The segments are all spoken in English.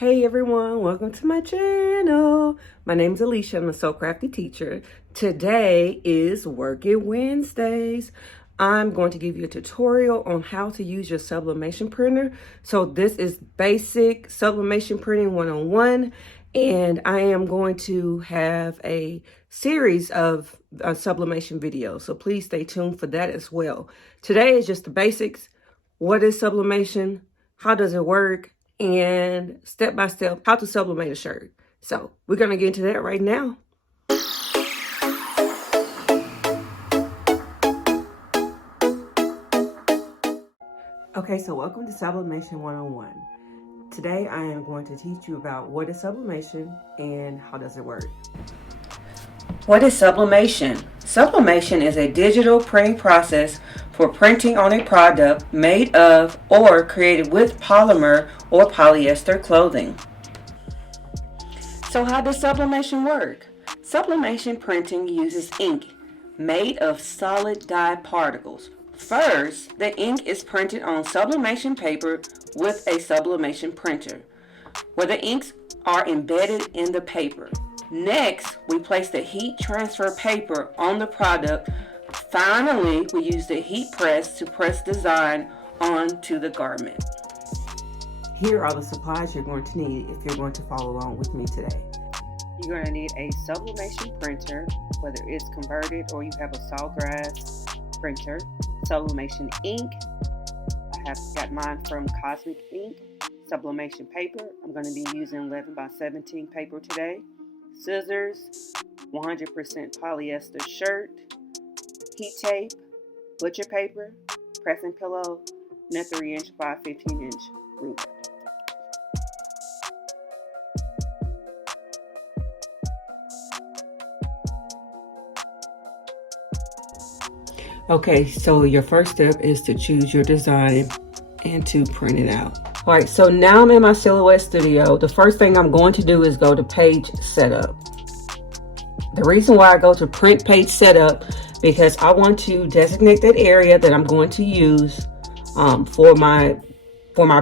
Hey everyone, welcome to my channel. My name is Alisha. I'm a Sew Crafty Teacher. Today is Working Wednesdays. I'm going to give you a tutorial on how to use your sublimation printer. So this is basic sublimation printing 101, and I am going to have a series of sublimation videos. So please stay tuned for that as well. Today is just the basics. What is sublimation? How does it work? And step by step how to sublimate a shirt. So we're going to get into that right now. Okay, so welcome to Sublimation 101. Today I am going to teach you about what is sublimation and how does it work. What is sublimation? Sublimation is a digital printing process for printing on a product made of or created with polymer or polyester clothing. So how does sublimation work? Sublimation printing uses ink made of solid dye particles. First, the ink is printed on sublimation paper with a sublimation printer, where the inks are embedded in the paper. Next, we place the heat transfer paper on the product. Finally, we use the heat press to press design onto the garment. Here are the supplies you're going to need if you're going to follow along with me today. You're going to need a sublimation printer, whether it's converted or you have a sawgrass printer. Sublimation ink. I have got mine from Cosmic Ink. Sublimation paper. I'm going to be using 11 by 17 paper today. Scissors, 100% polyester shirt, heat tape, butcher paper, pressing pillow, and a 3" by 15" ruler. Okay, so your first step is to choose your design and to print it out. All right, so now I'm in my Silhouette studio. The first thing I'm going to do is go to page setup. The reason why I go to print page setup, because I want to designate that area that I'm going to use for my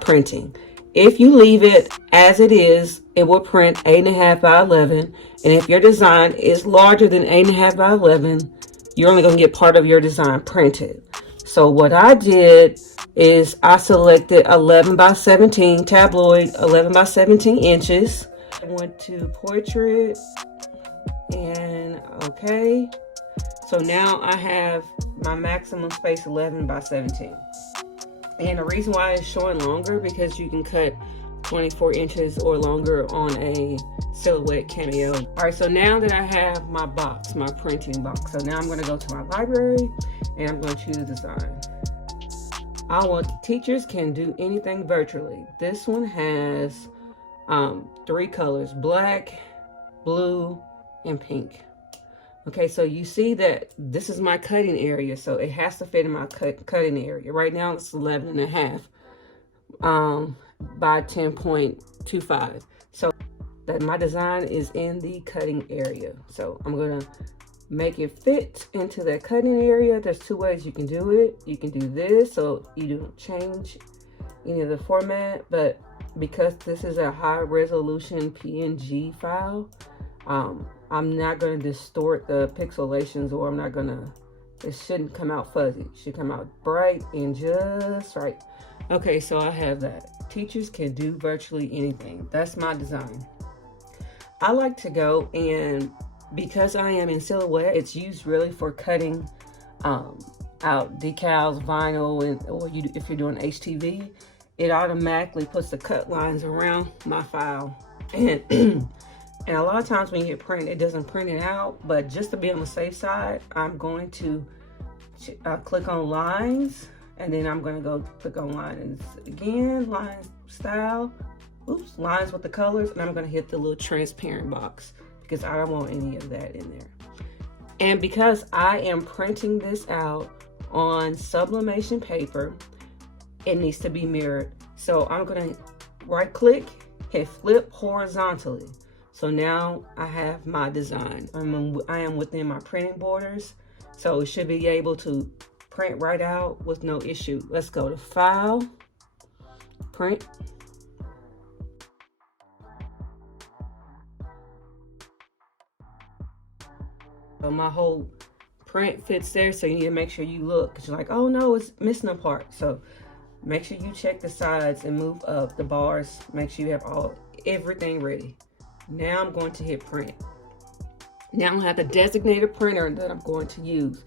printing. If you leave it as it is, it will print 8.5 by 11. And if your design is larger than 8.5 by 11, you're only going to get part of your design printed. So what I did is I selected 11 by 17 tabloid, 11 by 17 inches. I went to portrait and okay. So now I have my maximum space 11 by 17. And the reason why it's showing longer, because you can cut 24 inches or longer on a Silhouette Cameo. All right, so now that I have my box, my printing box, so now I'm going to go to my library and I'm going to choose design. Teachers can do anything virtually. This one has 3 colors: black, blue, and pink. Okay, so you see that this is my cutting area, so it has to fit in my cutting area. Right now it's 11.5 by 10.25. So that my design is in the cutting area. So I'm gonna make it fit into that cutting area. There's 2 ways you can do it. You can do this, so you don't change any of the format, but because this is a high resolution PNG file, I'm not going to distort the pixelations, or it shouldn't come out fuzzy. It should come out bright and just right. Okay, so I have that. Teachers can do virtually anything. That's my design. I like to go, and because I am in Silhouette, it's used really for cutting out decals, vinyl, if you're doing HTV, it automatically puts the cut lines around my file. And a lot of times when you hit print, it doesn't print it out. But just to be on the safe side, I'm going to click on lines, and then I'm going to go click on lines again, line style, lines with the colors, and I'm going to hit the little transparent box because I don't want any of that in there. And because I am printing this out on sublimation paper, it needs to be mirrored. So I'm going to right click, hit flip horizontally. So now I have my design. I am within my printing borders, so it should be able to print right out with no issue. Let's go to File, Print. So my whole print fits there, so you need to make sure you look, because you're like, oh no, it's missing a part. So make sure you check the sides and move up the bars. Make sure you have everything ready. Now I'm going to hit print. Now I have the designated printer that I'm going to use.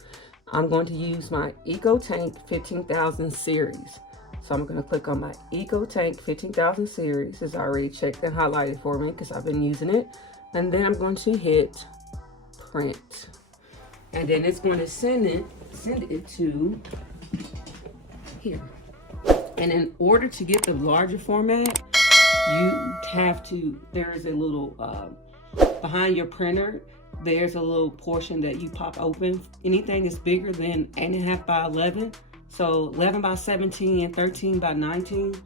I'm going to use my EcoTank 15,000 series. So I'm going to click on my EcoTank 15,000 series. It's already checked and highlighted for me because I've been using it. And then I'm going to hit print. And then it's going to send it to here. And in order to get the larger format, you have to, there's a little, behind your printer, there's a little portion that you pop open. Anything that's bigger than 8.5 by 11, so 11 by 17 and 13 by 19,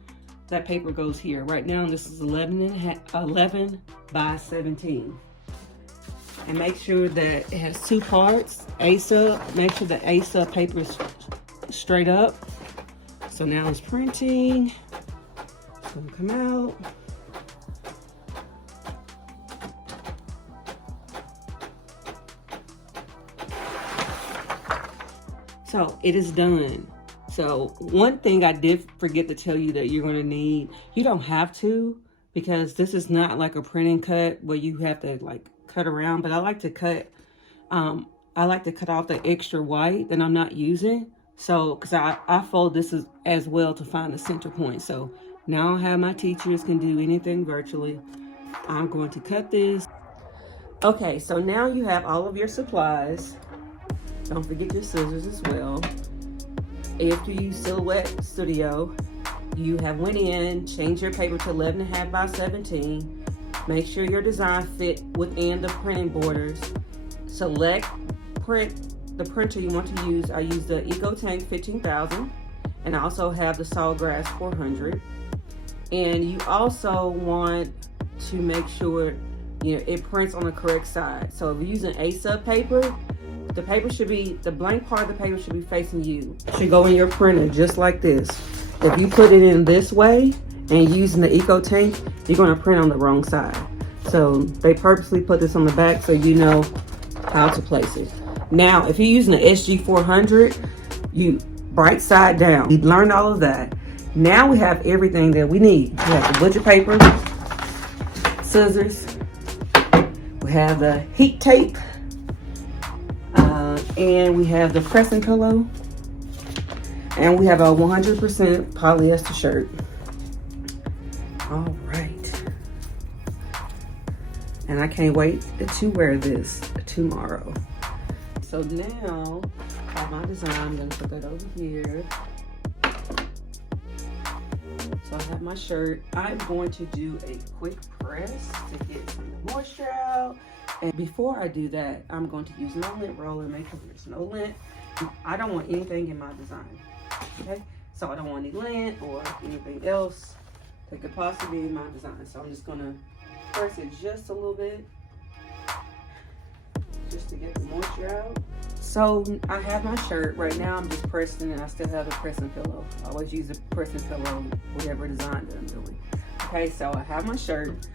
that paper goes here. Right now, this is 11 by 17. And make sure that it has 2 parts, ace up. Make sure the ace up paper is straight up. So now it's printing. It's gonna come out. So it is done. So one thing I did forget to tell you that you're gonna need, you don't have to, because this is not like a printing cut where you have to like cut around, but I like to cut off the extra white that I'm not using. So, because I fold this as well to find the center point. So now I have my teachers can do anything virtually. I'm going to cut this. Okay, so now you have all of your supplies. Don't forget your scissors as well. If you use Silhouette Studio, you have went in, changed your paper to 11.5 by 17. Make sure your design fit within the printing borders. Select the printer you want to use. I use the EcoTank 15,000, and I also have the Sawgrass 400. And you also want to make sure it prints on the correct side. So if you're using A-sub paper, the paper should be, the blank part of the paper should be facing you. It should go in your printer just like this. If you put it in this way and using the EcoTank, you're gonna print on the wrong side. So they purposely put this on the back so you know how to place it. Now, if you're using the SG400, you bright side down. We learned all of that. Now we have everything that we need. We have the butcher paper, scissors, we have the heat tape, and we have the pressing pillow, and we have a 100% polyester shirt. All right. And I can't wait to wear this tomorrow. So now, I have my design. I'm gonna put that over here. So I have my shirt. I'm going to do a quick press to get some moisture out. And before I do that, I'm going to use no lint roller, make sure there's no lint. I don't want anything in my design, okay? So I don't want any lint or anything else that could possibly be in my design. So I'm just gonna press it just a little bit, just to get the moisture out. So I have my shirt. Right now I'm just pressing, and I still have the pressing pillow. I always use a pressing pillow, whatever design that I'm doing. Okay, so I have my shirt.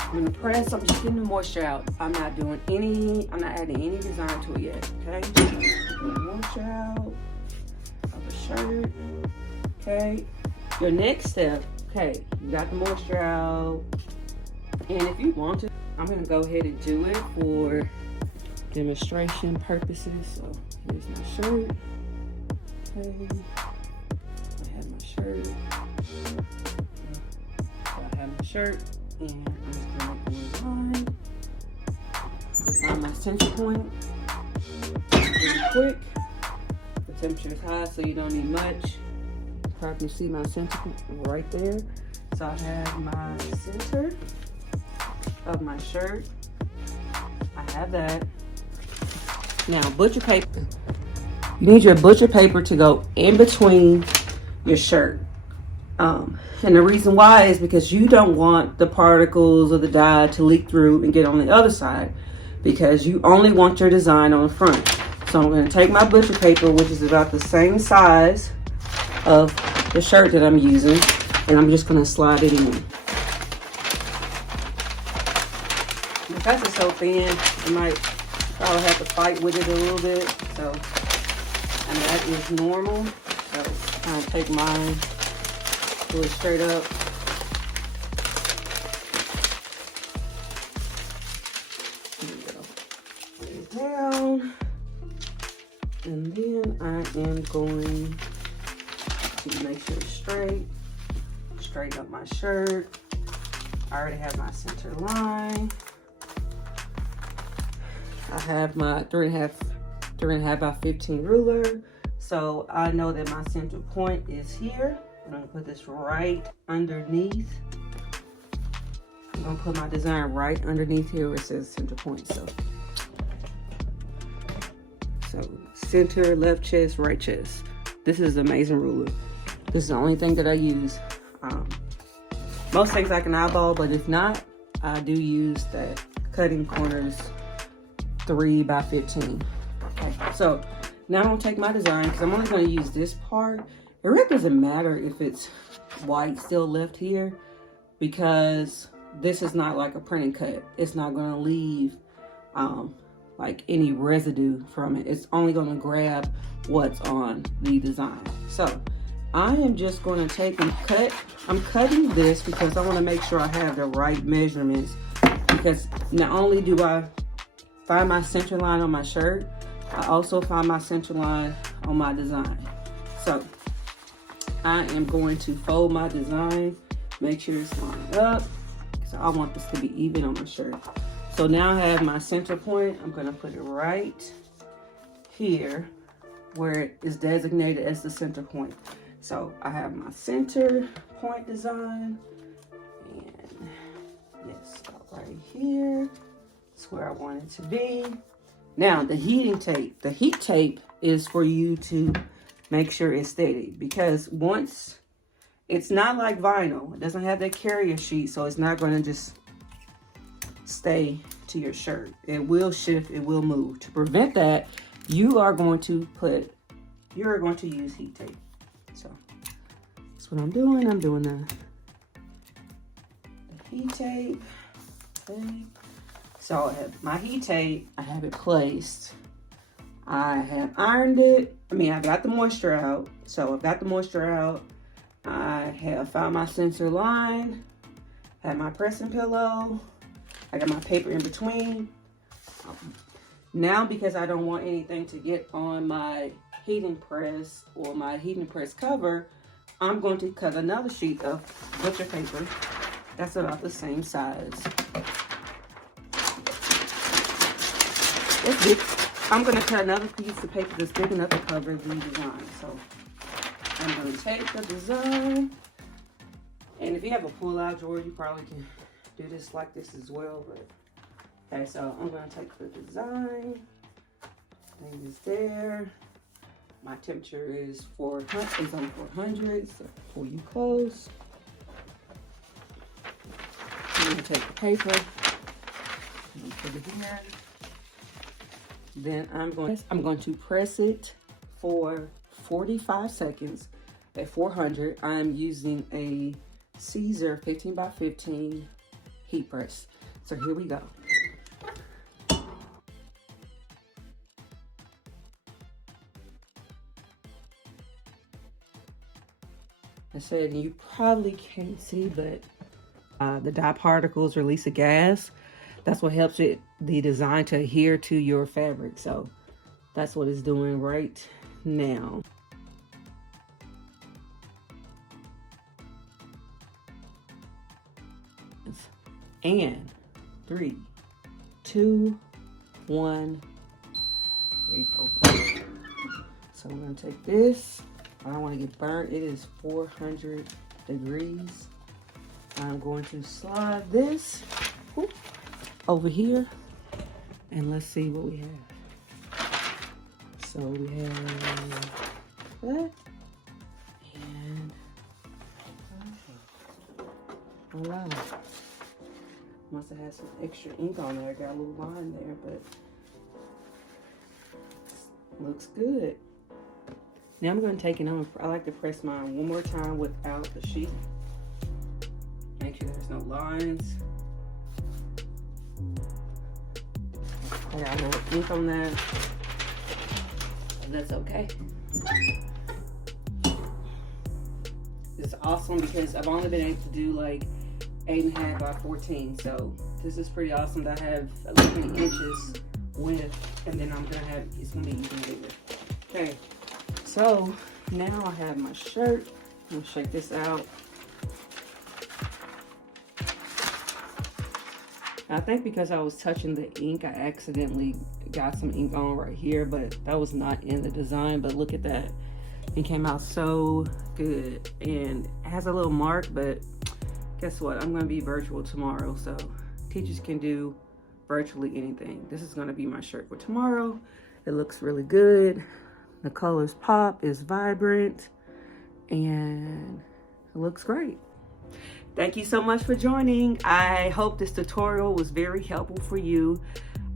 I'm gonna press, I'm just getting the moisture out. I'm not adding any design to it yet, okay? Getting the moisture out of the shirt, okay? Your next step, okay, you got the moisture out. And if you want to, I'm gonna go ahead and do it for demonstration purposes. So here's my shirt. Okay, I have my shirt. So I have my shirt, and I'm just gonna make a line. Find my center point really quick. The temperature is high, so you don't need much. You probably see my center point right there. So I have my center of my shirt. I have that. Now, butcher paper. You need your butcher paper to go in between your shirt. And the reason why is because you don't want the particles of the dye to leak through and get on the other side, because you only want your design on the front. So I'm going to take my butcher paper, which is about the same size of the shirt that I'm using, and I'm just going to slide it in. Because it's so thin, it might I'll have to fight with it a little bit. So, and that is normal. So I'll take mine, do it straight up. Here we go. Put it down. And then I am going to make sure it's straight. Straighten up my shirt. I already have my center line. I have my 3.5 by 15 ruler. So I know that my center point is here. I'm gonna put this right underneath. I'm gonna put my design right underneath here where it says center point. So center, left chest, right chest. This is an amazing ruler. This is the only thing that I use. Most things I can eyeball, but if not, I do use that cutting corners 3 by 15. Okay, so now I'm gonna take my design because I'm only gonna use this part. It really doesn't matter if it's white still left here because this is not like a printing cut. It's not gonna leave like any residue from it. It's only gonna grab what's on the design. So I am just gonna take and cut. I'm cutting this because I wanna make sure I have the right measurements, because not only do I find my center line on my shirt, I also find my center line on my design. So I am going to fold my design, make sure it's lined up. So I want this to be even on my shirt. So now I have my center point. I'm gonna put it right here where it is designated as the center point. So I have my center point design, and yes, right here. That's where I want it to be. Now the heating tape. The heat tape is for you to make sure it's steady, because once it's not like vinyl, it doesn't have that carrier sheet, so it's not going to just stay to your shirt. It will shift, it will move. To prevent that, you are going to use heat tape. So that's what I'm doing. I'm doing the heat tape. Okay. So I have my heat tape, I have it placed. I have ironed it. I got the moisture out. So I've got the moisture out. I have found my center line, have my pressing pillow. I got my paper in between. Now, because I don't want anything to get on my heating press or my heating press cover, I'm going to cut another sheet of butcher paper that's about the same size. It's big. I'm going to cut another piece of paper that's big enough to cover the design. So I'm going to take the design, and if you have a pull-out drawer, you probably can do this like this as well. But okay, so I'm going to take the design. Thing is there. My temperature is 400. It's on 400. So pull you close. I'm going to take the paper and put it here. Then I'm going to press it for 45 seconds at 400. I'm using a Caesar 15 by 15 heat press. So here we go. I said you probably can't see, but the dye particles release a gas. That's what helps the design to adhere to your fabric. So that's what it's doing right now. And 3, 2, 1. So I'm gonna take this. I don't want to get burnt. It is 400 degrees. I'm going to slide this over here, and let's see what we have. So we have that, and voila. Must have had some extra ink on there. Got a little line there, but looks good. Now I'm going to take it on. I like to press mine one more time without the sheet. Make sure there's no lines. I got a little ink on that. That's okay. It's awesome because I've only been able to do like 8.5 by 14. So this is pretty awesome to have 11 inches width, and then it's gonna be even bigger. Okay, so now I have my shirt. I'm gonna shake this out. I think because I was touching the ink, I accidentally got some ink on right here, but that was not in the design. But look at that. It came out so good, and it has a little mark, but guess what? I'm gonna be virtual tomorrow, so teachers can do virtually anything. This is gonna be my shirt for tomorrow. It looks really good. The colors pop, it's vibrant, and it looks great. Thank you so much for joining. I hope this tutorial was very helpful for you.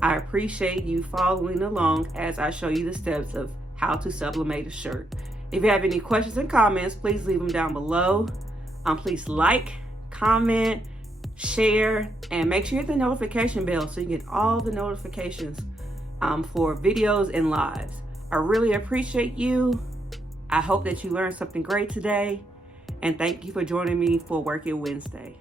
I appreciate you following along as I show you the steps of how to sublimate a shirt. If you have any questions and comments, please leave them down below. Please like, comment, share, and make sure you hit the notification bell so you get all the notifications for videos and lives. I really appreciate you. I hope that you learned something great today, and thank you for joining me for Work It Wednesday.